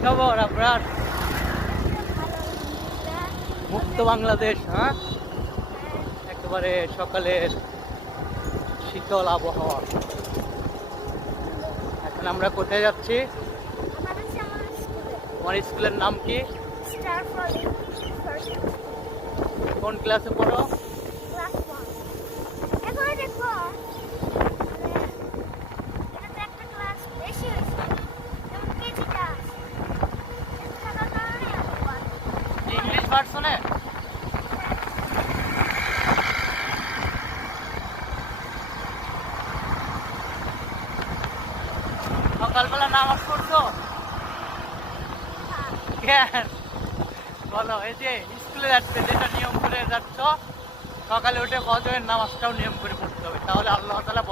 খবর আপনার মুক্ত বাংলাদেশ হ্যাঁ? একেবারে সকালের শীতল আবহাওয়া। এখন আমরা কোথায় যাচ্ছি? আমার স্কুলের নাম কি? কোন ক্লাসে পড়ো? ভার্সনে সকালবেলা নামাজ পড়ছো বলো, এই যে স্কুলে যাচ্ছে, যেটা নিয়ম করে যাচ্ছ, সকালে উঠে ফজরের নামাজটাও নিয়ম করে পড়তে হবে। তাহলে আল্লাহ তালা।